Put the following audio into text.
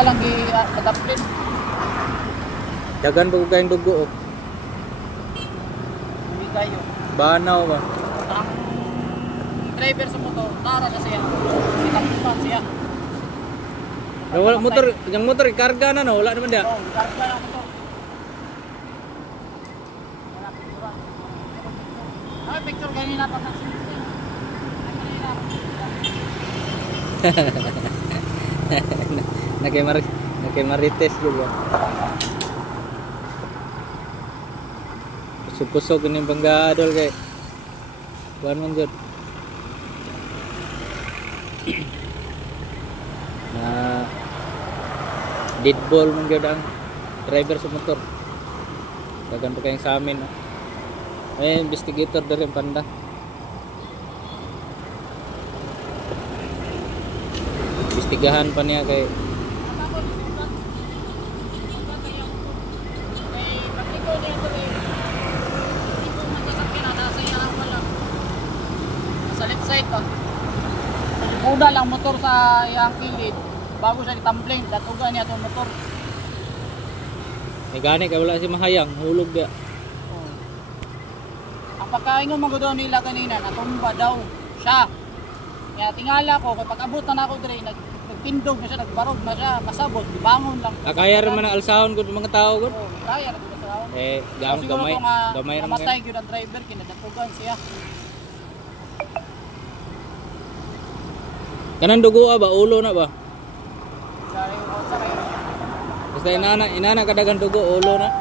Tinala lang kadaplin. Dagan ba kayong dugo? Hindi kayo. Banaw ba? Ang driver sa motor, tara na siya. Itakpan siya. Wala motor, yung motor ikarga na no, wala naman dia. Oo, karga lang motor. Wala picture. Ay, picture kanina pa ng simple. Nakimarites juga. Pusok-pusok ini bangga adol kay. Bukan man jud. Nah, deadball man jud ang driver sa motor. Dagan pa kayong sa amin. May investigator dari Panda. Investigahan pa niya kay sa left side pa. Uda lang motor sa iyang kilid bago siya itambling, datugan niya itong motor. may gani kay wala si mahayang, hulog dia. Ang pagkaingon magudaw nila kanina, natumba daw siya. Kaya tingala ko, kapag abot na ako dire, nagtindog na siya, nagbarog na siya, kasabot, bangon lang. Kaya rin man ang alsahon ko mga tao ko. Kaya rin sa ako. Gamay gamay ra namatay gyud ang driver, kinadatugan siya. Kanang dugo ba ulo na ba? Sorry, Basta inana kadagan dugo ulo na.